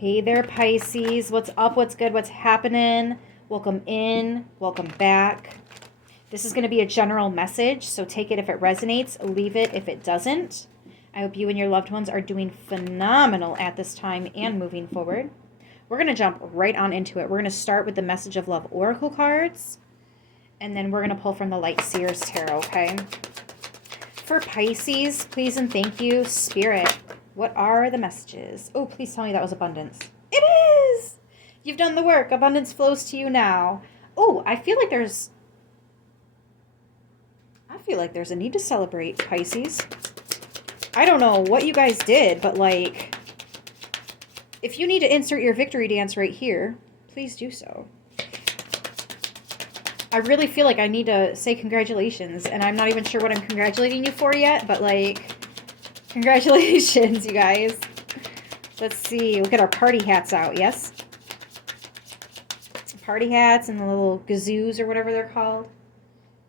Hey there, Pisces. What's up? What's good? What's happening? Welcome in. Welcome back. This is going to be a general message, so take it if it resonates, leave it if it doesn't. I hope you and your loved ones are doing phenomenal at this time and moving forward. We're going to jump right on into it. We're going to start with the Message of Love Oracle cards, and then we're going to pull from the Light Seers Tarot, okay? For Pisces, please and thank you, Spirit. What are the messages? Oh, please tell me that was abundance. It is! You've done the work. Abundance flows to you now. Oh, I feel like there's a need to celebrate, Pisces. I don't know what you guys did, but like, if you need to insert your victory dance right here, please do so. I really feel like I need to say congratulations, and I'm not even sure what I'm congratulating you for yet, but like, congratulations, you guys. Let's see. We'll get our party hats out, yes? Party hats and the little gazoos or whatever they're called.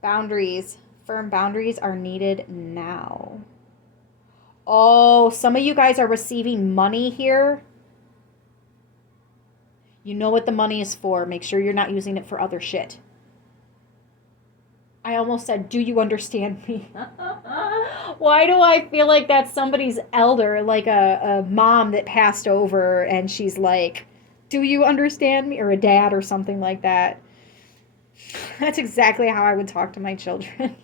Boundaries. Firm boundaries are needed now. Oh, some of you guys are receiving money here. You know what the money is for. Make sure you're not using it for other shit. I almost said, do you understand me? Why do I feel like that's somebody's elder, like a mom that passed over and she's like, do you understand me? Or a dad or something like that. That's exactly how I would talk to my children.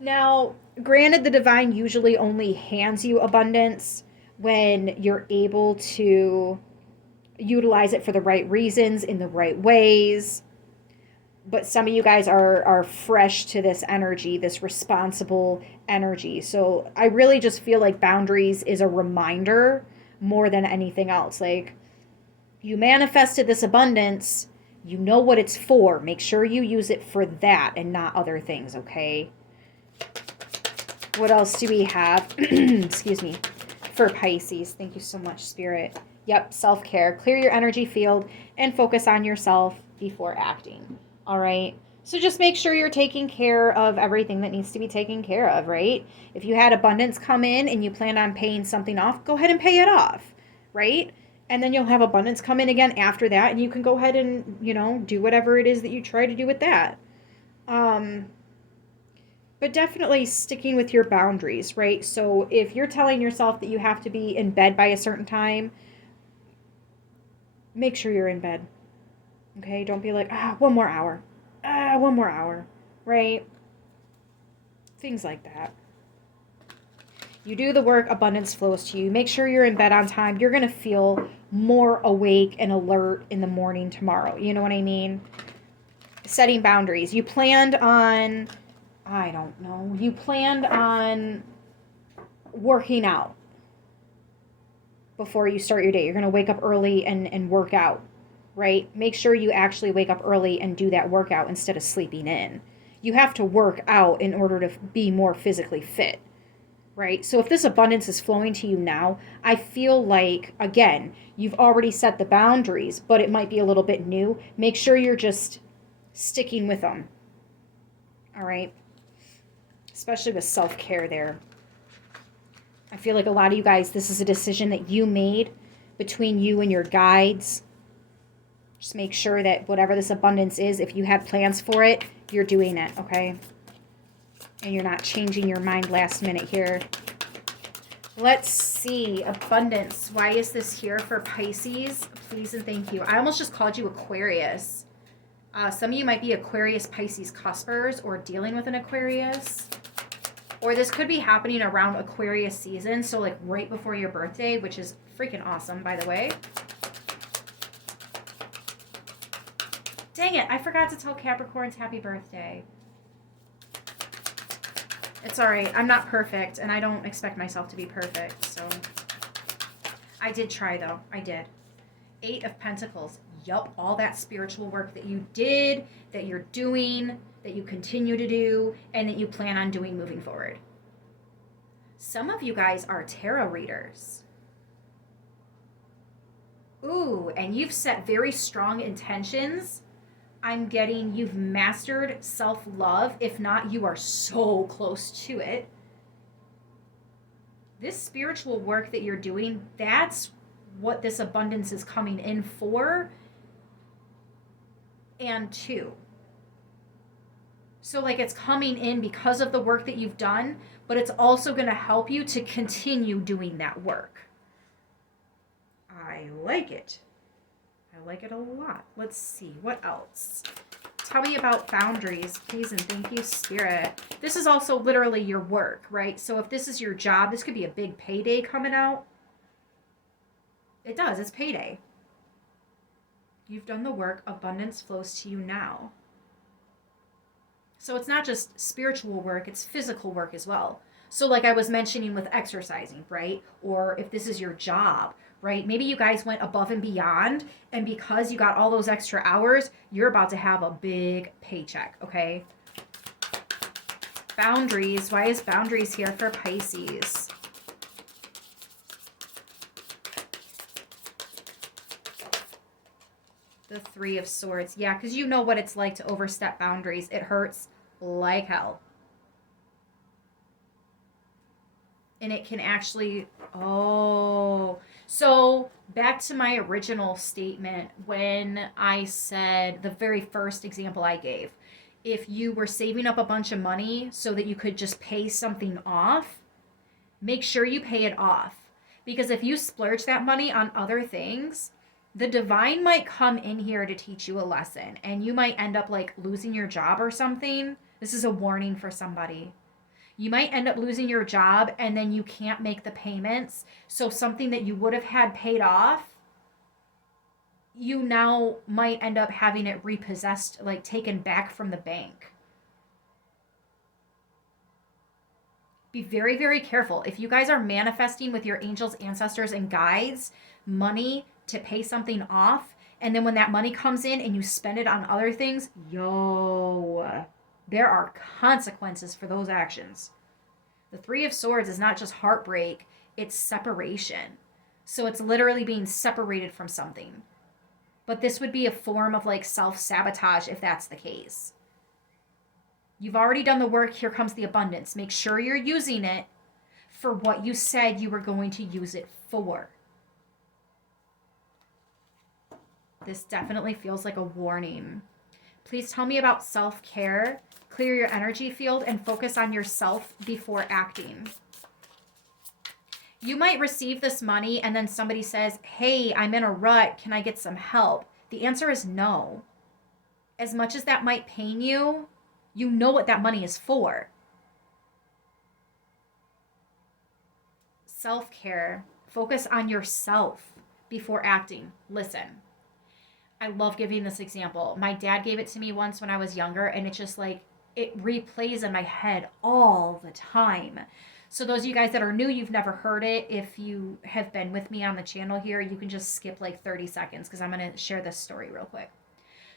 Now, granted, the divine usually only hands you abundance when you're able to utilize it for the right reasons, in the right ways. But some of you guys are fresh to this energy, this responsible energy. So I really just feel like boundaries is a reminder more than anything else. Like, you manifested this abundance, you know what it's for. Make sure you use it for that and not other things, okay? What else do we have? Excuse me. For Pisces. Thank you so much, Spirit. Yep, self-care. Clear your energy field and focus on yourself before acting. All right? So just make sure you're taking care of everything that needs to be taken care of, right? If you had abundance come in and you plan on paying something off, go ahead and pay it off, right? And then you'll have abundance come in again after that, and you can go ahead and, do whatever it is that you try to do with that. But definitely sticking with your boundaries, right? So if you're telling yourself that you have to be in bed by a certain time, make sure you're in bed. Okay? Don't be like, one more hour, right? Things like that. You do the work, abundance flows to you. Make sure you're in bed on time. You're going to feel more awake and alert in the morning tomorrow. You know what I mean? Setting boundaries. You planned on, working out before you start your day. You're going to wake up early and work out, right? Make sure you actually wake up early and do that workout instead of sleeping in. You have to work out in order to be more physically fit. Right? So if this abundance is flowing to you now, I feel like, again, you've already set the boundaries, but it might be a little bit new. Make sure you're just sticking with them. All right? Especially with self-care there. I feel like a lot of you guys, this is a decision that you made between you and your guides. Just make sure that whatever this abundance is, if you had plans for it, you're doing it, okay? And you're not changing your mind last minute here. Let's see. Abundance. Why is this here for Pisces? Please and thank you. I almost just called you Aquarius. Some of you might be Aquarius, Pisces cuspers, or dealing with an Aquarius. Or this could be happening around Aquarius season. So like right before your birthday, which is freaking awesome, by the way. Dang it. I forgot to tell Capricorns happy birthday. It's all right. I'm not perfect, and I don't expect myself to be perfect, so. I did try, though. I did. 8 of Pentacles. Yup, all that spiritual work that you did, that you're doing, that you continue to do, and that you plan on doing moving forward. Some of you guys are tarot readers. Ooh, and you've set very strong intentions. I'm getting you've mastered self-love. If not, you are so close to it. This spiritual work that you're doing, that's what this abundance is coming in for and to. So like it's coming in because of the work that you've done, but it's also going to help you to continue doing that work. I like it. I like it a lot. Let's see, what else? Tell me about boundaries, please, and thank you, Spirit. This is also literally your work, right? So if this is your job, this could be a big payday coming out. It does, it's payday. You've done the work, abundance flows to you now. So it's not just spiritual work, it's physical work as well. So like I was mentioning with exercising, right? Or if this is your job, right? Maybe you guys went above and beyond, and because you got all those extra hours, you're about to have a big paycheck, okay? Boundaries. Why is boundaries here for Pisces? The Three of Swords. Yeah, because you know what it's like to overstep boundaries. It hurts like hell. And it can actually, so back to my original statement when I said the very first example I gave, if you were saving up a bunch of money so that you could just pay something off, make sure you pay it off. Because if you splurge that money on other things, the divine might come in here to teach you a lesson and you might end up like losing your job or something. This is a warning for somebody. You might end up losing your job and then you can't make the payments. So something that you would have had paid off, you now might end up having it repossessed, like taken back from the bank. Be very, very careful. If you guys are manifesting with your angels, ancestors, and guides money to pay something off, and then when that money comes in and you spend it on other things, there are consequences for those actions. The Three of Swords is not just heartbreak, it's separation. So it's literally being separated from something. But this would be a form of like self-sabotage if that's the case. You've already done the work, here comes the abundance. Make sure you're using it for what you said you were going to use it for. This definitely feels like a warning. Please tell me about self-care. Clear your energy field and focus on yourself before acting. You might receive this money and then somebody says, hey, I'm in a rut. Can I get some help? The answer is no. As much as that might pain you, you know what that money is for. Self-care. Focus on yourself before acting. Listen. I love giving this example. My dad gave it to me once when I was younger, and it's just like, it replays in my head all the time. So those of you guys that are new, you've never heard it. If you have been with me on the channel here, you can just skip like 30 seconds because I'm going to share this story real quick.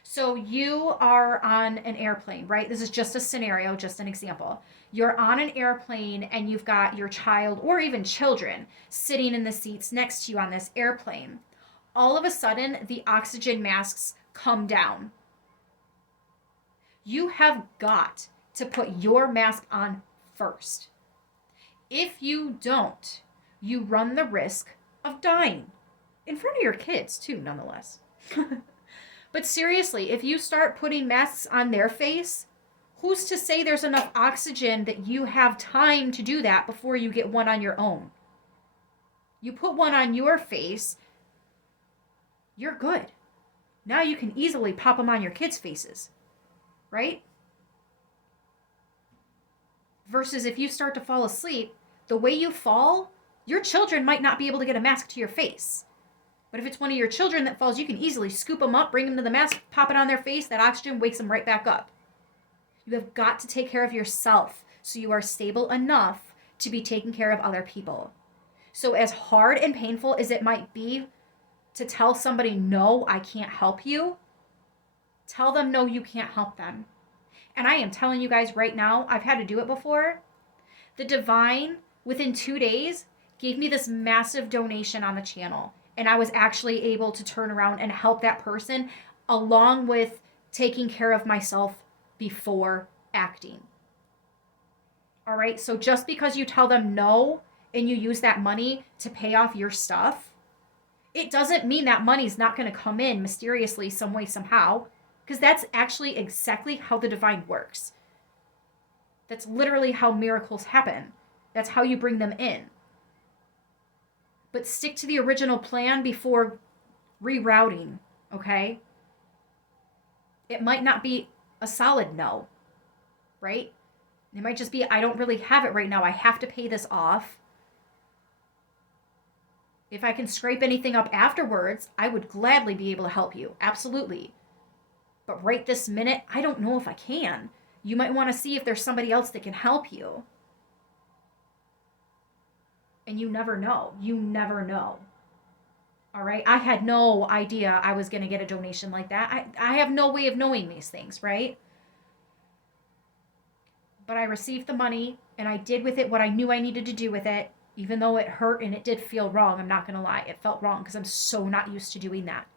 So you are on an airplane, right? This is just a scenario, just an example. You're on an airplane and you've got your child or even children sitting in the seats next to you on this airplane. All of a sudden, the oxygen masks come down. You have got to put your mask on first. If you don't, you run the risk of dying. In front of your kids, too, nonetheless. But seriously, if you start putting masks on their face, who's to say there's enough oxygen that you have time to do that before you get one on your own? You put one on your face, you're good. Now you can easily pop them on your kids' faces, right? Versus if you start to fall asleep, the way you fall, your children might not be able to get a mask to your face. But if it's one of your children that falls, you can easily scoop them up, bring them to the mask, pop it on their face. That oxygen wakes them right back up. You have got to take care of yourself so you are stable enough to be taking care of other people. So as hard and painful as it might be to tell somebody, no, I can't help you, tell them, no, you can't help them. And I am telling you guys right now, I've had to do it before. The divine, within 2 days, gave me this massive donation on the channel. And I was actually able to turn around and help that person along with taking care of myself before acting. All right, so just because you tell them no and you use that money to pay off your stuff, It doesn't mean that money's not going to come in mysteriously some way, somehow, because that's actually exactly how the divine works. That's literally how miracles happen. That's how you bring them in. But stick to the original plan before rerouting, okay? It might not be a solid no, right? It might just be, I don't really have it right now. I have to pay this off. If I can scrape anything up afterwards, I would gladly be able to help you. Absolutely. But right this minute, I don't know if I can. You might want to see if there's somebody else that can help you. And you never know. You never know. All right. I had no idea I was going to get a donation like that. I have no way of knowing these things, right? But I received the money and I did with it what I knew I needed to do with it, even though it hurt and it did feel wrong. I'm not going to lie. It felt wrong because I'm so not used to doing that.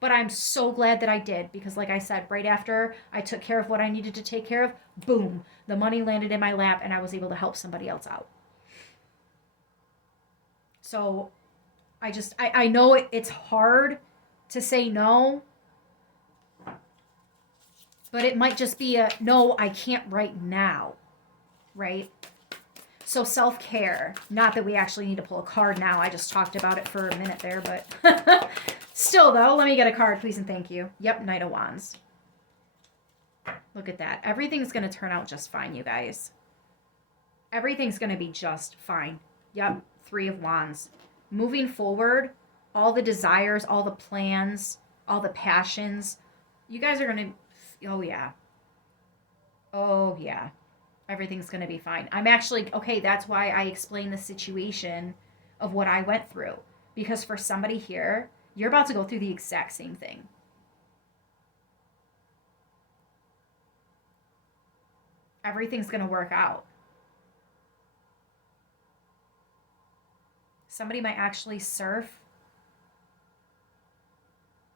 But I'm so glad that I did because, like I said, right after I took care of what I needed to take care of, boom, the money landed in my lap and I was able to help somebody else out. So I know it's hard to say no, but it might just be a no, I can't right now, right? So self-care, not that we actually need to pull a card now. I just talked about it for a minute there, but still though, let me get a card, please and thank you. Yep, Knight of Wands. Look at that. Everything's going to turn out just fine, you guys. Everything's going to be just fine. Yep, Three of Wands. Moving forward, all the desires, all the plans, all the passions, you guys are going to, oh yeah. Oh yeah. Everything's going to be fine. I'm actually, okay, that's why I explained the situation of what I went through. Because for somebody here, you're about to go through the exact same thing. Everything's going to work out. Somebody might actually surf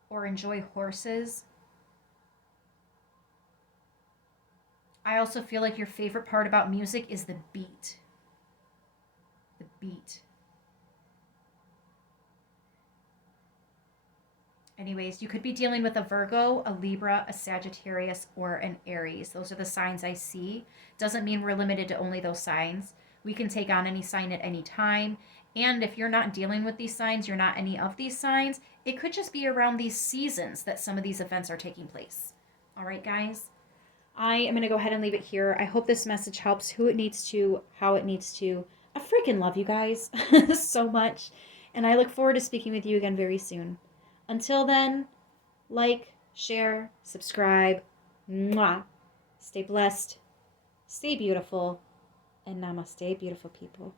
or enjoy horses. I also feel like your favorite part about music is the beat. The beat. Anyways, you could be dealing with a Virgo, a Libra, a Sagittarius, or an Aries. Those are the signs I see. Doesn't mean we're limited to only those signs. We can take on any sign at any time. And if you're not dealing with these signs, you're not any of these signs, it could just be around these seasons that some of these events are taking place. All right, guys? I am going to go ahead and leave it here. I hope this message helps who it needs to, how it needs to. I freaking love you guys so much. And I look forward to speaking with you again very soon. Until then, like, share, subscribe. Mwah. Stay blessed. Stay beautiful. And namaste, beautiful people.